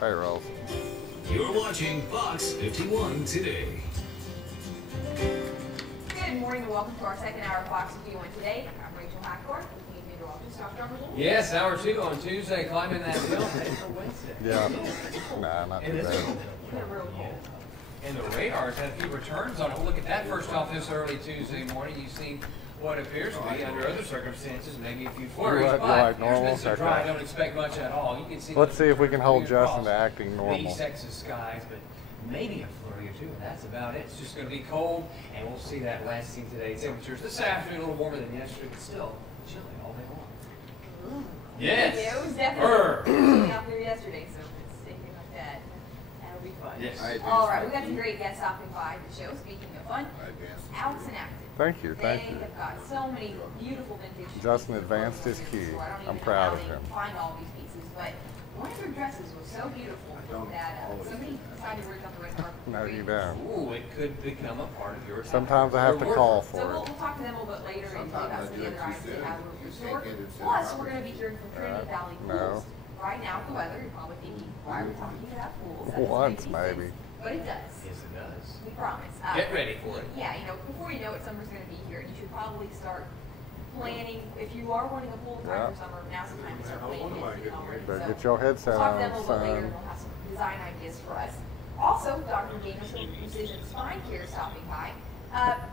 Hey, Rolf. You're watching Fox 51 Today. Good morning and welcome to our second hour of Fox 51 Today. I'm Rachel Hackthorpe. Yes, hour 2 on Tuesday, climbing that hill. Yeah. Nah, not too bad. And the radars had a few returns on it. We'll look at that first off this early Tuesday morning. You've seen what appears to be, under other circumstances, maybe a few flurries, but like there's normal? been some dry. Don't expect much at all. You can see. Let's see if we can hold Justin to acting normal. These Texas skies, but maybe a flurry or two, and that's about it. It's just going to be cold, and we'll see that lasting today. Temperatures this afternoon a little warmer than yesterday, but still chilly all day long. Yes. Yeah, it was definitely chilly out there yesterday, so if it's anything like that, that'll be fun. Yes. All right, we got some great guests stopping by the show. Speaking of fun, Alex and Acton. Thank you, thank you. They have got so many beautiful vintage. Justin advanced his key. I'm proud of him. Find all these pieces, but one of their dresses was so beautiful that somebody decided to work on the red carpet. No, you don't. Ooh, it could become a part of your. Sometimes I have to call So for we'll it. talk to them a little bit later and talk about some of the other items they have over the store. Plus, we're going to be hearing from Trinity Valley Pools. Right now, the weather, you're probably thinking, why are we talking about pools? That doesn't Once, make any maybe. sense. But it does. Yes, it does. We promise. Get ready for it. Yeah, you know, before you know it, summer's going to be here, and you should probably start planning. If you are wanting a pool time for summer, now's the time to start planning it already. Better get your headset We'll talk to them a on, little bit later, and son. we'll have some design ideas for us. Also, Dr. James from Precision Spine Care is stopping by.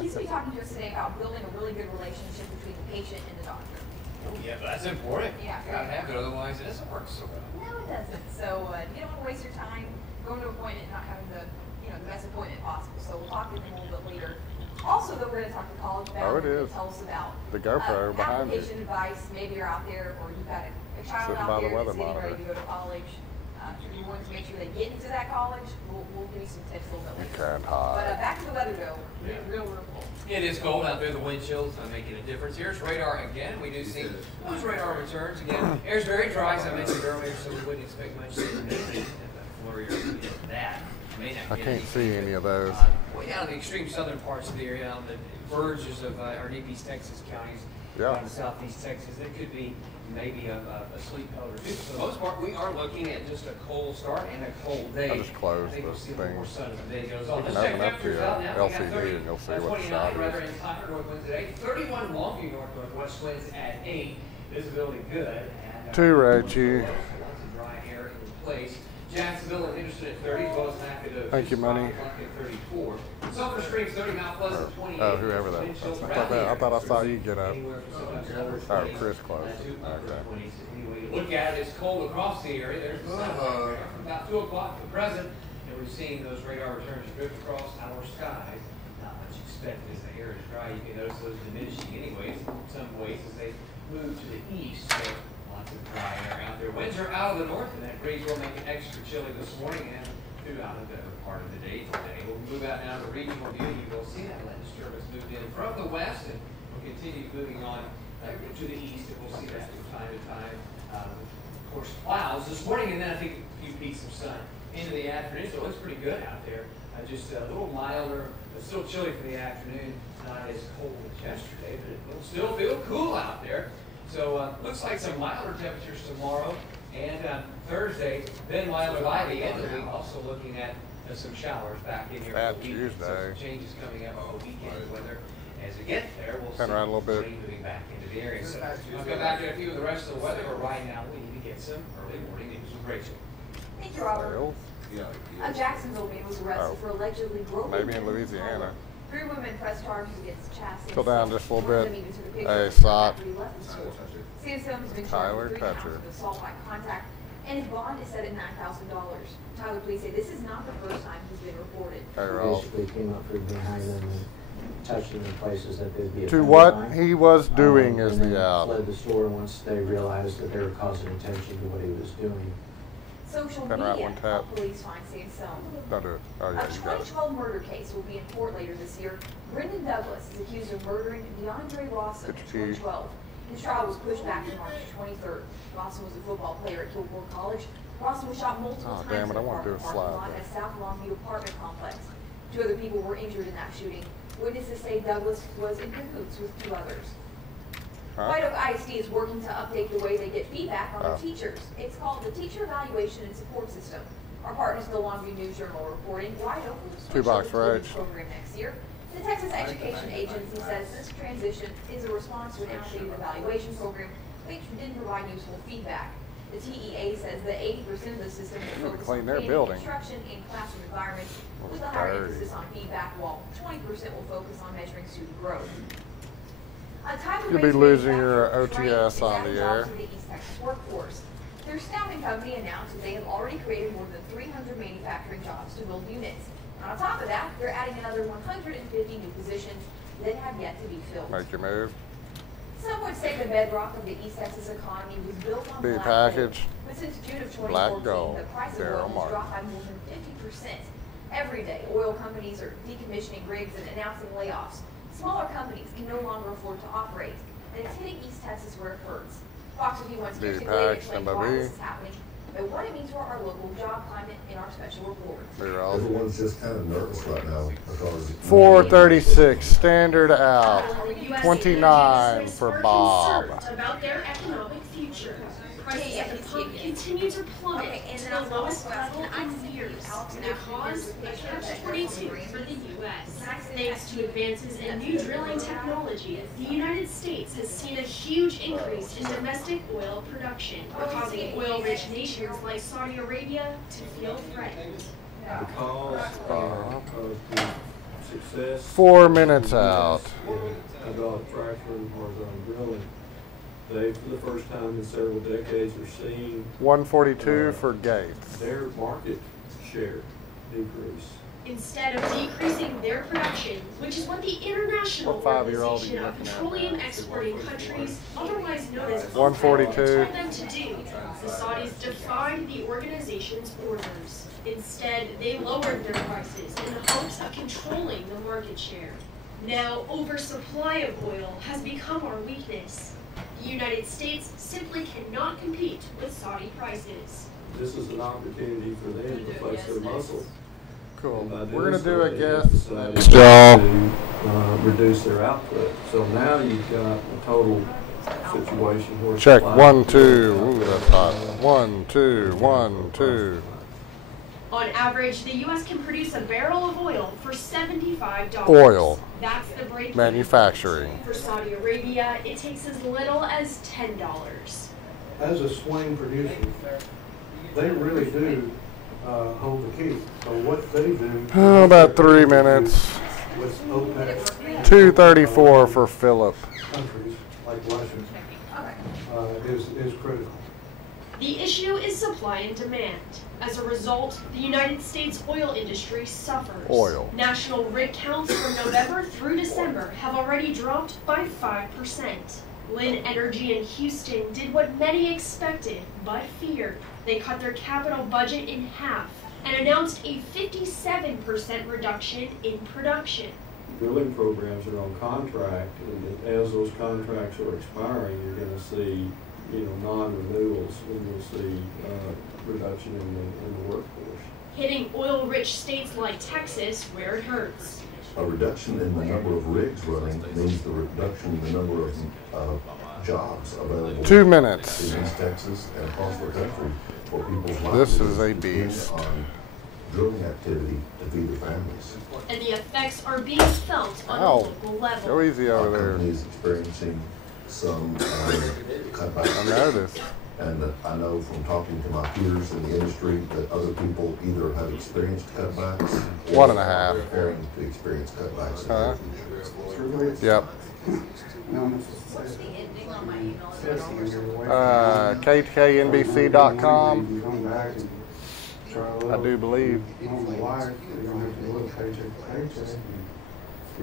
He's going to be talking to us today about building a really good relationship between the patient and the doctor. Oh, yeah, but that's important. Yeah. You gotta have it, otherwise it doesn't work so well. No, it doesn't. So you don't want to waste your time going to an appointment and not having the best appointment possible. So we'll talk to them a little bit later. Also, though, we're going to talk to College Bound. Oh, it is. Tell us about The GoPro behind you. application advice. Maybe you're out there, or you've got a child Sitting out by the there weather that's getting ready monitor. to go to college. If you want to make sure they get into that college, we'll give you some tips a little bit You later. can't hide. But back to the weather, though. Yeah. Real cold. It is cold out there. The wind chills are making a difference. Here's radar again. We do see those radar returns again. Air's very dry, as I mentioned earlier, so we wouldn't expect much flurry or that. I can't see any of those. Way down in the extreme southern parts of the area, on the verges of our deep East Texas counties, Yeah. down in southeast Texas, it could be maybe a sleep coat or two. For the most part, we are looking at just a cold start and a cold day. I just closed I think we'll this see a little thing. more sun as the day goes on. You can Let's check open up temperatures the out now. We got LCD 30, and you'll see what the 29 shot rather is. in higher north winds today. 31 Longview northwest winds at 8. Visibility good. And, Too Reggie. lots of dry air in place. Jacksonville and Henderson at 30, as well as Nacogdoches. Thank you, Money. At 34. Sulphur Springs 30, Mount Pleasant 28. Oh, whoever that was. I thought I saw you get up. Anywhere from sometimes lower Oh, 20s, Chris close. to upper Okay. 20s. Anyway, you look at it, it's cold across the area. There's the sun from about 2 o'clock to present, and we're seeing those radar returns drift across our skies. Not much expected as the air is dry. You can notice those diminishing anyways in some ways as they move to the east. So lots of dry air out there. Winds are out of the north, and that breeze will make it extra chilly this morning and throughout the better part of the day today. We'll move out now to regional view. You will see that let disturbance moved in from the west, and we'll continue moving on to the east, and we'll see that from time to time. Of course, clouds this morning, and then I think a few peaks of sun into the afternoon. So it looks pretty good out there. Just a little milder, but still chilly for the afternoon. Not as cold as yesterday, but it will still feel cool out there. So looks like some milder temperatures tomorrow and Thursday, then milder by the end of the week. Also looking at some showers back in here. Bad for the weekend. So Tuesday. some changes coming up on the weekend weather. As we get there, we'll Turn see around a little bit. rain moving back into the area. So I'll go back to a few of the rest of the weather, but right now we need to get some early morning news with Rachel. Thank you, Robert. Well, A Jacksonville man was arrested for allegedly groping maybe in women Louisiana. 3 women pressed charges against Chastity. Go down just a little One of bit. them even took a picture Hey, of Sock. after he left the school. Samson has been Tyler charged with 3 counts Toucher. of assault by contact, and his bond is set at $9,000. Tyler police say this is not the first time he's been reported. Hey, Rolf. Basically came up from behind them and touched them in places that they'd be To offended what by. he was doing is And then the out. fled the store once they realized that they were causing attention to what he was doing. Social Turn right media one tap. helped police find Samson. Don't do it. Oh, A yeah, you got it. 2012 murder case will be in court later this year. Brendan Douglas is accused of murdering DeAndre Rawson in Get your key. 2012. His trial was pushed back to March 23rd. Rawson was a football player at Kilgore College. Rawson was shot multiple Oh, times damn it, in I a wanna do a parking slide, lot but- at South Longview apartment complex. 2 other people were injured in that shooting. Witnesses say Douglas was in cahoots with 2 others. Huh? White Oak ISD is working to update the way they get feedback on their Oh. teachers. It's called the Teacher Evaluation and Support System. Our partners no longer News Journal reporting. White Oak will switch $2 to for the each. program next year. The Texas Education Agency says this transition is a response to an outdated evaluation program which didn't provide useful feedback. The TEA says that 80% of the system will focus clean on their planning building. construction and classroom environments, with a Looks higher dirty. emphasis on feedback, while 20% will focus on measuring student growth. You'll be losing your OTS on the air. The East Texas workforce. Their staffing company announced that they have already created more than 300 manufacturing jobs to build units. And on top of that, they're adding another 150 new positions that have yet to be filled. Make your move. Some would say the bedrock of the East Texas economy was built on Big black package. gold. But since June of Black 2014, gold. the price of Daryl oil has Martin. dropped by more than 50%. Every day, oil companies are decommissioning rigs and announcing layoffs. Smaller companies can no longer afford to operate, and it's hitting East Texas where it hurts. Fox 51's Big Kirsten Williams package, explains number why B. this is happening and what it means for our local job climate in our special report. They're all Everyone's just kind of nervous right now because 436 standard out. The U.S. 29 businesses for are Bob. concerned about their economic future. Prices at the pump continue to plummet to the lowest level in years, and the cause a catch-22 for the U.S. Thanks to advances in new drilling technology, the United States has seen a huge increase in domestic oil production, causing oil-rich nations like Saudi Arabia to feel threatened. Because of the success 4 minutes out. in hydraulic fracturing, horizontal drilling, they, for the first time in several decades, are seeing 142 for Gates. their market share decrease. Instead of decreasing their production, which is what the International What 5-year-old are you Organization of looking at Petroleum now? Exporting Countries, otherwise known as 142. told them to do, the Saudis defied the organization's orders. Instead, they lowered their prices in the hopes of controlling the market share. Now, oversupply of oil has become our weakness. The United States simply cannot compete with Saudi prices. This is an opportunity for them to flex their muscle. Cool. And by We're doing gonna do so, a they have guess. decided Y'all. to reduce their output. So now you've got a total situation where Check supply- 1, 2. Ooh, that's hot. 1, 2, 1, 2. On average, the U.S. can produce a barrel of oil for $75. Oil. That's the break. Manufacturing. For Saudi Arabia, it takes as little as $10. As a swing producer, they really do hold the key. So what they do Oh, about 3 minutes. with OPEC 234 for Philip. countries like Russia is critical. The issue is supply and demand. As a result, the United States oil industry suffers. Oil. National rig counts from November through December have already dropped by 5%. Lynn Energy in Houston did what many expected but feared. They cut their capital budget in half and announced a 57% reduction in production. Drilling programs are on contract, and as those contracts are expiring, you're going to see, non-renewals, and you'll see reduction in the workforce. Hitting oil-rich states like Texas where it hurts. a reduction in the number of rigs running means the reduction in the number of jobs available 2 minutes. in East Texas and across the country for people's This livelihoods is a depend beast. on drilling activity to feed their families. And the effects are being felt on Ow. a local level. Go easy Our over there. company is experiencing some cutbacks. I noticed. And I know from talking to my peers in the industry that other people either have experienced cutbacks or 1.5. are preparing to experience cutbacks in Huh? the future. Yep. What's the ending on my email? KFXK-NBC.com. I do believe.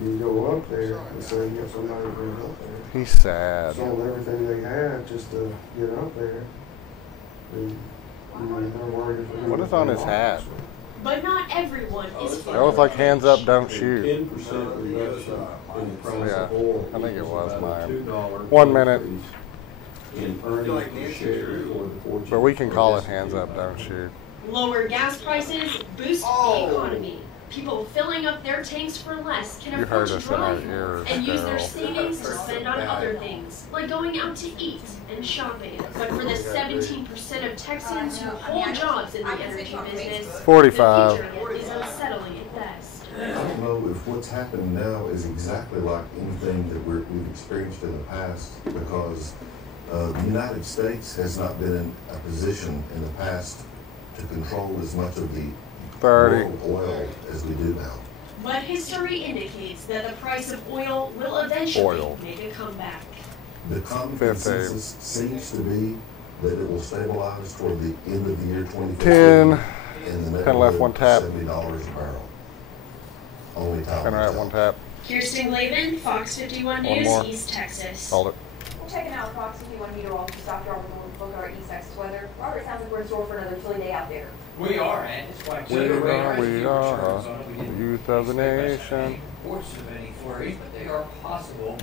You go up there and say you got somebody to bring up there. He's sad. Sold everything they had just to get up there. And, they're worried if they're What is on his hat? But not everyone is That was like hands up, don't shoot. 10% reduction in the price Yeah, of oil. I think it was equals about a mine. $2 1 minute. increase in earnings per share for the Fortune But we can call it 500. hands up, don't shoot. Lower gas prices boost the economy. People filling up their tanks for less can You afford heard to us in our drive more ears, and use their girl. savings to spend on other things, like going out to eat and shopping. But for the 17% of Texans who hold jobs in the energy business, 45. the future is unsettling at best. I don't know if what's happening now is exactly like anything that we've experienced in the past, because the United States has not been in a position in the past to control as much of the 30. world oil as we do now. But history indicates that the price of oil will eventually make a comeback. The common 50. consensus seems to be that it will stabilize toward the end of the year 2015 10. in the 10 left, one tap. $70 a barrel. Only time. 10 right, one tap. Kirsten Glavin, Fox 51 One News, more. East Texas. Hold it. We're checking out Fox 51 meteorologist Dr. Robert will look at our East Texas weather. Robert, it sounds like we're in store for another chilly day out there. We are, and it's quite We chilly. The radar are, has a we few are returns on it. We the didn't youth of the expect much nation. any reports of any flurries, but they are possible.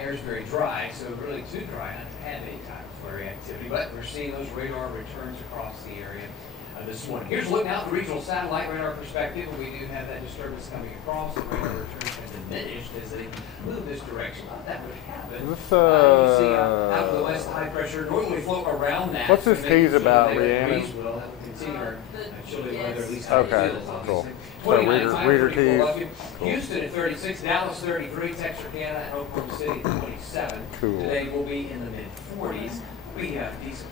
Air's very dry, so really too dry not to have any type of flurry activity. But we're seeing those radar returns across the area this morning. Here's looking out the regional satellite radar perspective. We do have that disturbance coming across. The radar returns have diminished as they move this direction. Thought that would happen. This, you see out of the west, high pressure normally float around that. What's this so making tease about, sure that Rhiannon? breeze will continue our chilly weather, at least Okay, feels, cool. obviously. So 29 time reader for tease. Philadelphia. Cool. Houston at 36, Dallas 33, Texarkana and Oklahoma City at 27. Cool. Today will be in the mid-40s. We have decent,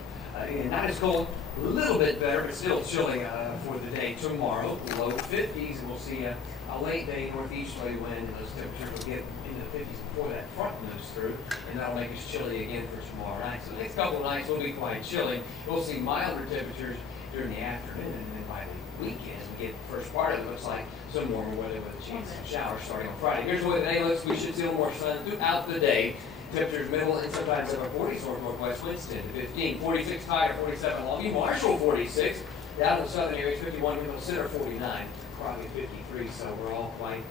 not as cold, a little bit better, but still chilly for the day tomorrow. Low 50s, and we'll see a late day northeasterly wind, and those temperatures will get into the 50s before that front moves through, and that'll make us chilly again for tomorrow night. So the next couple of nights will be quite chilly. We'll see milder temperatures during the afternoon, and then by the weekend, we get the first part of it looks like some warmer weather with a chance of showers starting on Friday. Here's the way the day looks. We should see a little more sun throughout the day. Temperatures middle and sometimes upper 40s, northwest winds 10 to 15. 46 high or 47 along. Marshall 46. Down in the southern areas 51. Middle center 49. Probably 53. So we're all quite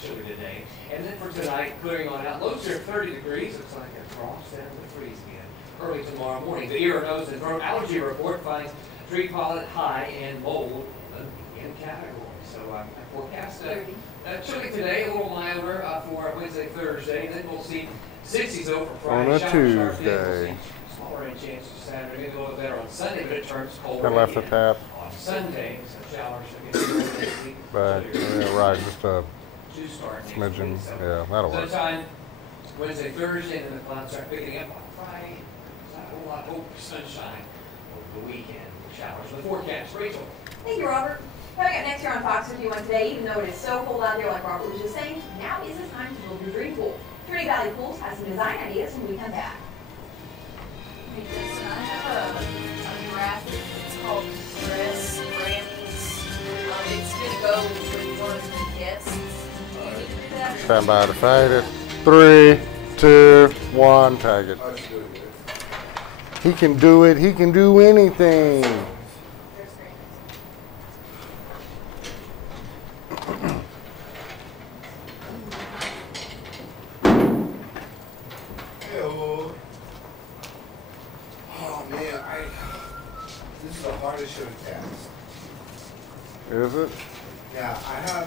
chilly today. And then for tonight, clearing on out. Lows here at 30 degrees. Looks like a frost down to freeze again. Early tomorrow morning. The ear, nose, and throat allergy report finds tree pollen high and mold in category. So I forecast chilly today, a little milder for Wednesday, Thursday. Then we'll see 60s though for Friday. On a Showers start then. Tuesday. We'll see smaller rain chances Saturday, maybe a little bit better on Sunday, but it turns cold. 10 left, a again tap. on Sunday. So showers again next week. Back. Yeah, right, just a To start next smidgen. week. So Yeah, that'll work. sunshine Wednesday, Thursday, and then the clouds start picking up on Friday. Not a whole lot of hope for sunshine over the weekend. Showers in the forecast. Rachel. Thank you, Robert. Coming up next year on Fox 51 today, even though it is so cold out there, like Robert was just saying, now is the time to build your dream pool. Trinity Valley Pools has some design ideas when we come back. Hey, listen, I have a graphic. It's called Dress Grammys. It's going to go with one of the guests. Do you need to do that? Stand by to fade it. 3, 2, 1, tag it. He can do it. He can do anything. Hello. Oh man, this is the hardest show to cast. Is it? Yeah, I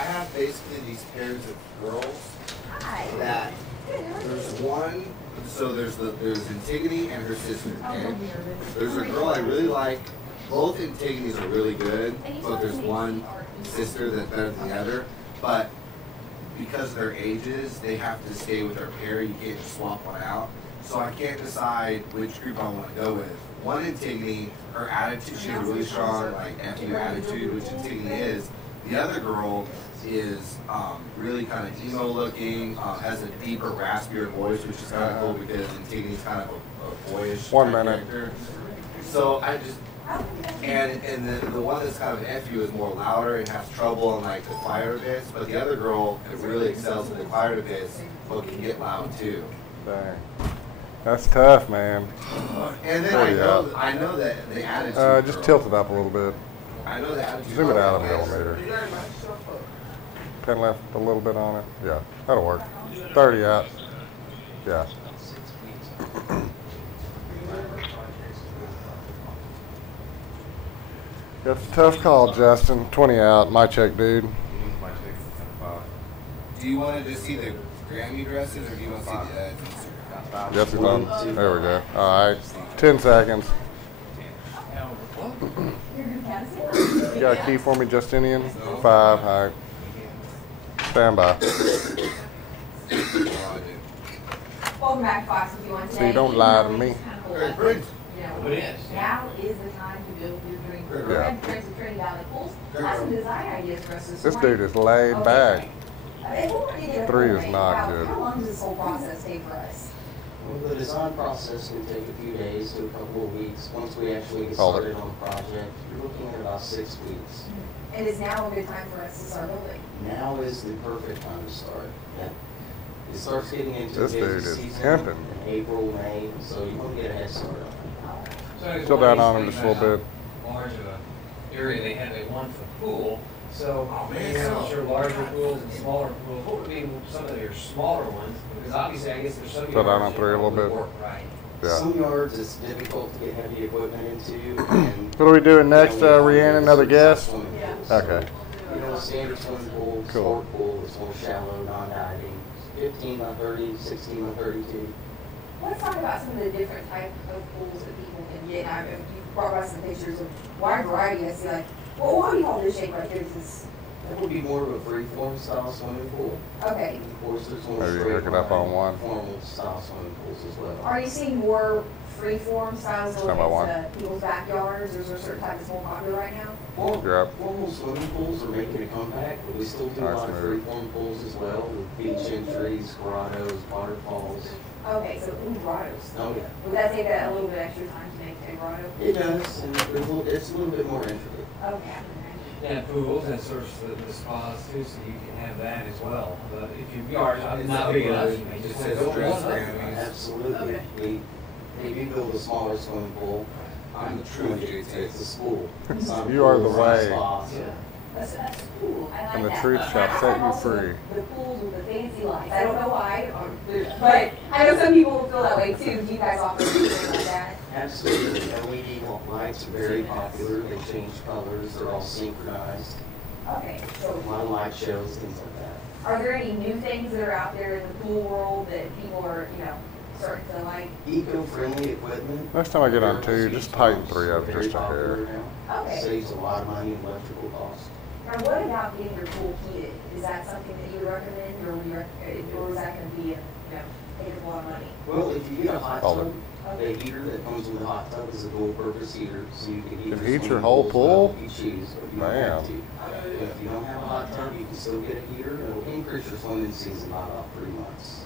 have basically these pairs of girls that there's one, so there's Antigone and her sister, okay? There's a girl I really like. Both Antigones are really good, but there's one sister that's better than the other. But because of their ages, they have to stay with their pair. You can't just swap one out. So I can't decide which group I want to go with. One Antigone, her attitude, she has a really strong, like, FU attitude, which Antigone is. The other girl is really kind of emo looking, has a deeper, raspier voice, which is kind of cool because Antigone's kind of a boyish 1 minute. character. So I just, and the one that's kind of FU is more louder and has trouble in like the quieter bits, but the other girl that really excels in the quieter bits, but can get loud too. Dang. That's tough, man. And then I know that the attitude. Just tilt it up a little bit. I know the attitude. Zoom it out of the elevator. 10 left, a little bit on it. Yeah, that'll work. 30 out. Yeah. That's a tough call, Justin. 20 out. My check, dude. Do you want to just see the Grammy dresses, or do you want to see the Yes, he's on. There we go. All right. 10 seconds. You got a key for me, Justinian? 5. All right. Stand by. Welcome back, Fox, if you want today. See, don't lie to me. Now is the time to build your dream pool. We're at Prince of Trinity Valley Pools. Has some design ideas for us This dude is laid back. 3 is not good. How long does this whole process take for us? Well, the design process can take a few days to a couple of weeks. Once we actually get started on the project, you're looking at about 6 weeks. And is now a good time for us to start building? Now is the perfect time to start. Yeah. It starts getting into the busy season in April, May, so you want to get a head start on it. Still down on him just a little bit. Large of an area they have a 1-foot pool. So, your larger pools and smaller pools, what would be some of your smaller ones? Because obviously, I guess there's some Still down on 3 a little bit. Right. Yeah. Some yards it's difficult to get heavy equipment into. And what are we doing next, Rhiannon? Another guest? Yeah. Okay. You know, standard swimming pool, sport pool, it's more shallow, non-diving. 15 by 30, 16 by 32. Let's talk about some of the different types of pools that people can get. I mean, you brought us some pictures of wide variety. I see, like, well, what do you call this shape right here? Is this? That would be more of a free-form style swimming pool. Okay. Of course, there's more Maybe hook it up on one. formal style swimming pools as well. Are you seeing more free-form styles Stand by one. into people's backyards, or is there a certain type that's more popular right now? Well, formal swimming pools are making a comeback, but we still do a lot of free-form pools as well, with beach entries, grottos, waterfalls. Okay, so grottos. Oh, yeah. Would that take a little bit extra time to make a grotto? It does, and it's a little bit more intricate. Okay. Yeah, pools and sort of the spas too, so you can have that as well. But if your yard is not big enough, you may just have Absolutely. Okay. If you build a smaller swimming pool, I'm the true it's a school. You are the way. That's cool. I like And the that. truth shall set you free. The pools with the fancy lights. I don't know why, but I know some people will feel that way too. Do you guys offer anything like that? Absolutely. LED lights are very popular. They change colors. They're all synchronized. Okay. So A lot of light shows, things like that. are there any new things that are out there in the pool world that people are, starting to like? Eco-friendly equipment. Next time I get on 2, just tighten 3 up just a hair. Okay. Saves a lot of money in electrical costs. Now, what about getting your pool heated? Is that something that you would recommend, or is that going to be take a lot of money? Well, if you get a hot tub, the heater that comes with the hot tub is a dual-purpose heater, so you can heat your whole pool? If you choose, but you don't have to. If you don't have a hot tub, you can still get a heater, and it will increase your swimming season by about 3 months.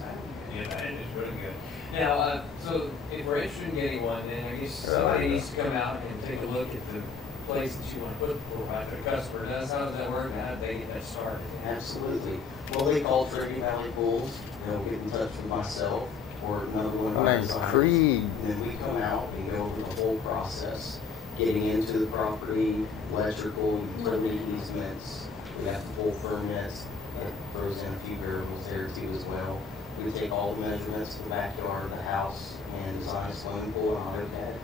Yeah, it is really good. Now, so if we're interested in getting one, then I guess somebody needs to come out and take a look at the place that you want to put the pool right. The customer does. How does that work? How do they get that started? Absolutely. Well, they call Trinity Valley Pools. They'll get in touch with myself or another one of our designers. Creed. And then we come out and go over the whole process, getting into the property, electrical, utility easements. We have to pull permits. That throws in a few variables there too as well. We take all the measurements of the backyard, the house, and design a swimming pool on AutoCAD.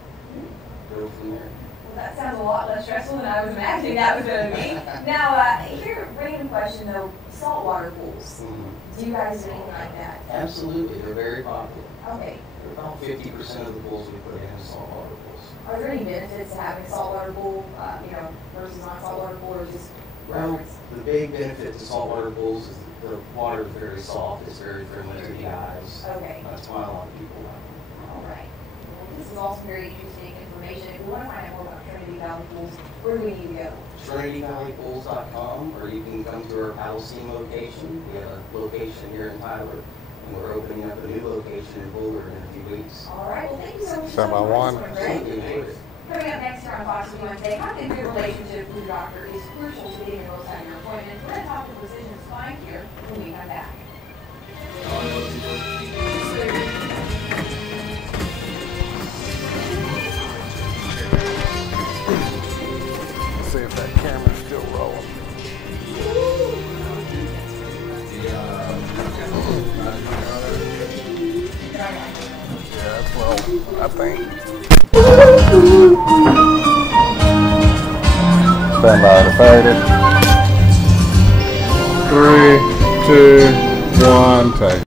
Go from there. Well, that sounds a lot less stressful than I was imagining that was going to be. Now, here, random question though, saltwater pools. Do you guys do anything like that? Absolutely, they're very popular. Okay. About 50% of the pools we put in are saltwater pools. Are there any benefits to having a saltwater pool, versus non-saltwater pool, or just Well, the big benefit to saltwater pools is the water is very soft. It's very friendly to the eyes. Okay. That's why a lot of people like it. All right. Well, this is also very interesting information. If we want to find out more about Trinity Valley Pools, where do we need to go? TrinityValleyPools.com, or you can come to our Palestine location. We have a location here in Tyler, and we're opening up a new location in Boulder in a few weeks. All right. Well, thank you so much. Stand by one. Coming up next here on Fox 51 today, having a good relationship with your doctor is crucial to getting the most out of your appointment. We're going to talk to Precision Spine Care when we come back. Let's see if that camera's still rolling. Yeah, it's rolling, I think. Stand by to fade it. 3, 2, 1, take.